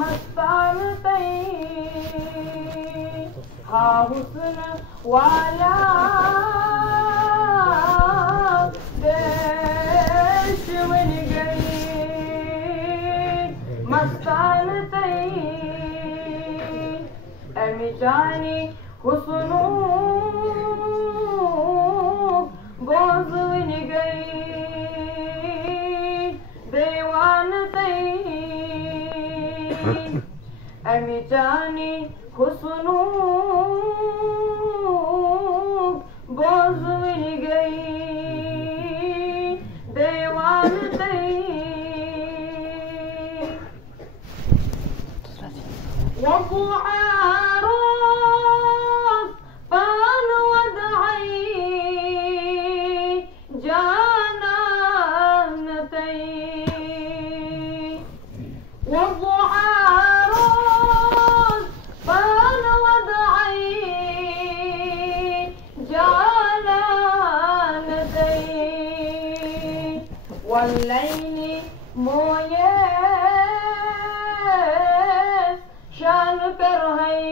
मस्तान तई हा हुस्न वाला देश बन गई मस्तान तई अमिचानी हुस्नो बोझ बन गई देवान तई अमिचानी हुस्नो बोझ बन गई देवान तई والليل مويس شان كرهي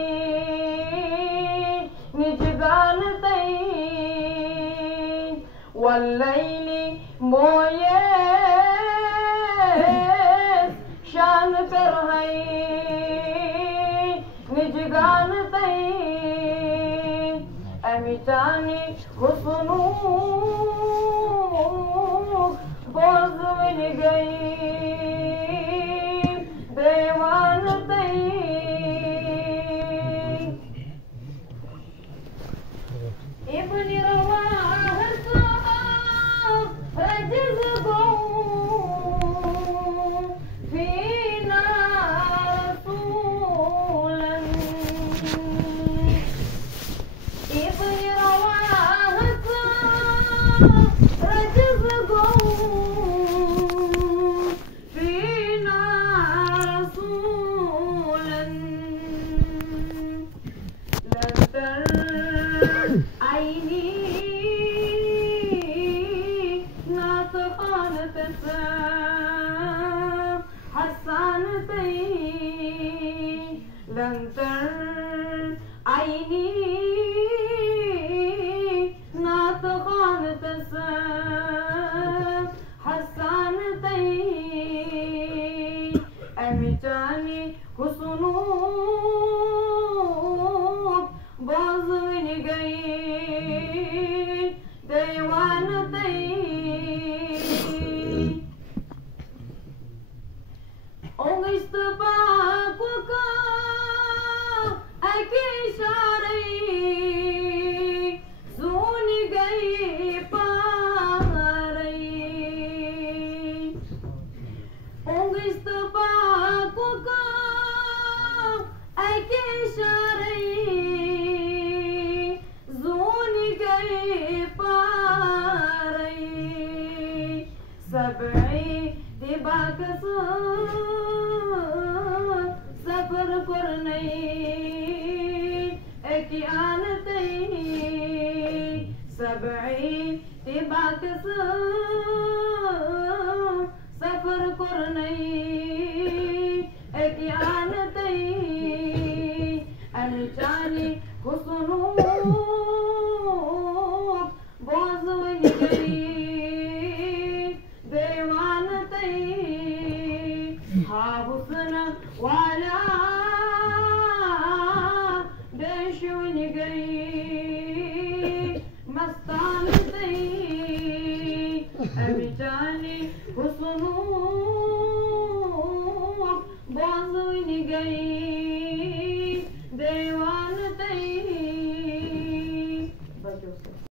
نجدان تي والليل مويس شان كرهي نجدان تي أميتاني حسنو बोझ बन गई देवान तई इब्न रवाह साहब रजिज़ गो फीना रसूलन इब्न रवाह साहब रजिज़ गो عيني ناطقان تسام حسان تي لن عيني ناطقان تسام حسان تي أميتاني حسنو बोझ बन गई देवान तई ओंगिस्त पाको का ऐके इशारे सुन गई पारे ओंगिस्त पाको का ऐके इशारे सबई दिबाक सफर पर नहीं एक आन तई सबई दिबाक सफर पर नहीं एक आन तई अनचानी हुस्नो बोझ बन गई देवान तई हा हुस्न वाला देश बन गई मस्तान तई अमिचानी हुस्नो बोझ बन गई